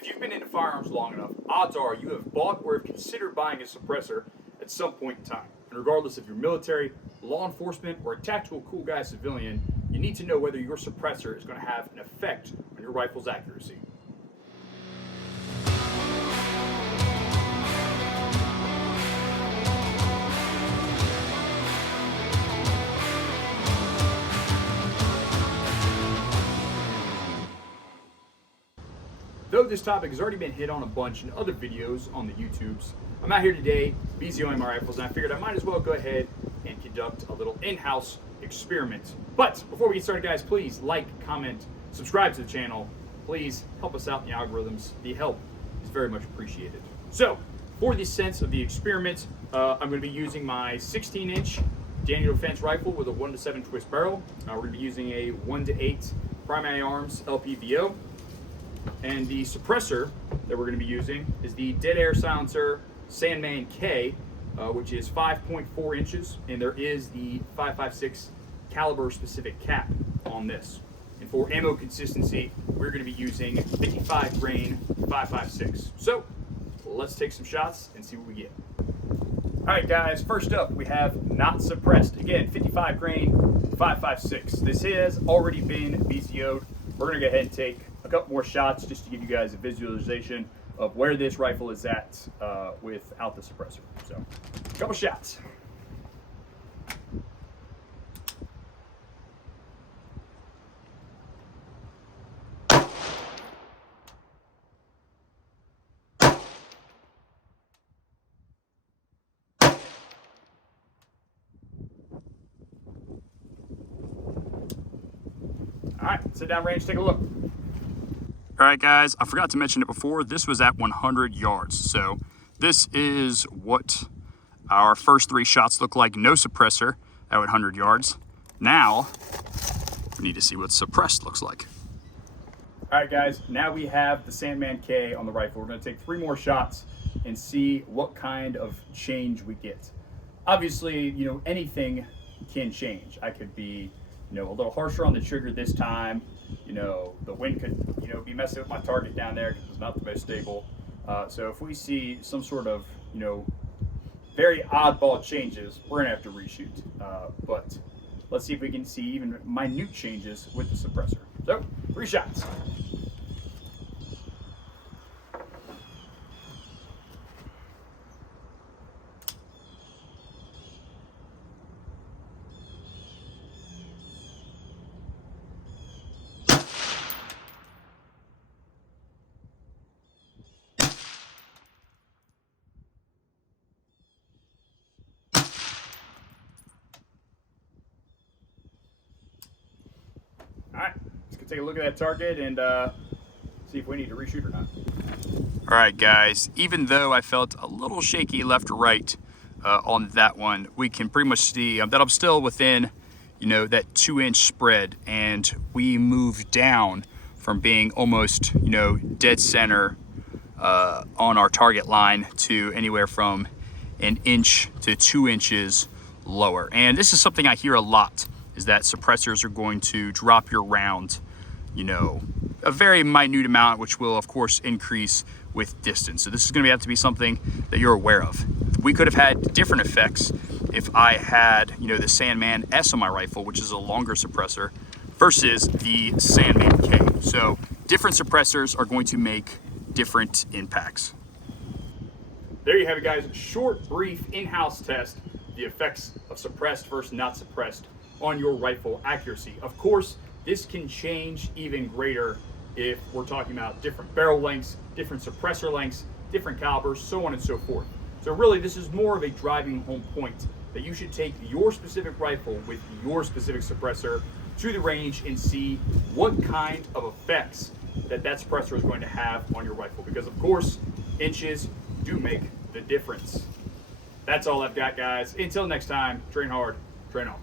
If you've been into firearms long enough, odds are you have bought or have considered buying a suppressor at some point in time. And regardless if you're military, law enforcement, or a tactical cool guy civilian, you need to know whether your suppressor is going to have an effect on your rifle's accuracy. Though this topic has already been hit on a bunch in other videos on the YouTubes, I'm out here today BZOing my rifles, and I figured I might as well go ahead and conduct a little in-house experiment. But before we get started, guys, please like, comment, subscribe to the channel. Please help us out in the algorithms. The help is very much appreciated. So, for the sense of the experiment, I'm going to be using my 16-inch Daniel Defense rifle with a 1-to-7 twist barrel. We're going to be using a 1-to-8 primary arms LPVO. And the suppressor that we're going to be using is the dead air silencer Sandman K, which is 5.4 inches, and there is the 5.56 caliber specific cap on this. And for ammo consistency, we're going to be using 55 grain 5.56. So let's take some shots and see what we get. All right, guys, first up we have not suppressed. Again, 55 grain 5.56. This has already been BZO'd. We're going to go ahead and take a couple more shots just to give you guys a visualization of where this rifle is at without the suppressor. So, a couple shots. All right, sit down range, take a look. All right, guys, I forgot to mention it before. This was at 100 yards. So this is what our first 3 shots look like, no suppressor at 100 yards. Now, we need to see what suppressed looks like. All right, guys, now we have the Sandman K on the rifle. We're gonna take 3 more shots and see what kind of change we get. Obviously, anything can change. I could be, a little harsher on the trigger this time. The wind could, be messing with my target down there because it's not the most stable. So if we see some sort of, very oddball changes, we're gonna have to reshoot. But let's see if we can see even minute changes with the suppressor. So, 3 shots. All right, let's take a look at that target and see if we need to reshoot or not. All right, guys, even though I felt a little shaky left or right on that one, we can pretty much see that I'm still within, that 2-inch spread, and we moved down from being almost, dead center on our target line to anywhere from 1 inch to 2 inches lower. And this is something I hear a lot, is that suppressors are going to drop your round, a very minute amount, which will of course increase with distance. So this is going to have to be something that you're aware of. We could have had different effects if I had, the Sandman S on my rifle, which is a longer suppressor, versus the Sandman K. So different suppressors are going to make different impacts. There you have it, guys. Short, brief, in-house test, the effects of suppressed versus not suppressed on your rifle accuracy. Of course, this can change even greater if we're talking about different barrel lengths, different suppressor lengths, different calibers, so on and so forth. So really, this is more of a driving home point that you should take your specific rifle with your specific suppressor to the range and see what kind of effects that suppressor is going to have on your rifle. Because of course, inches do make the difference. That's all I've got, guys. Until next time, train hard, train on.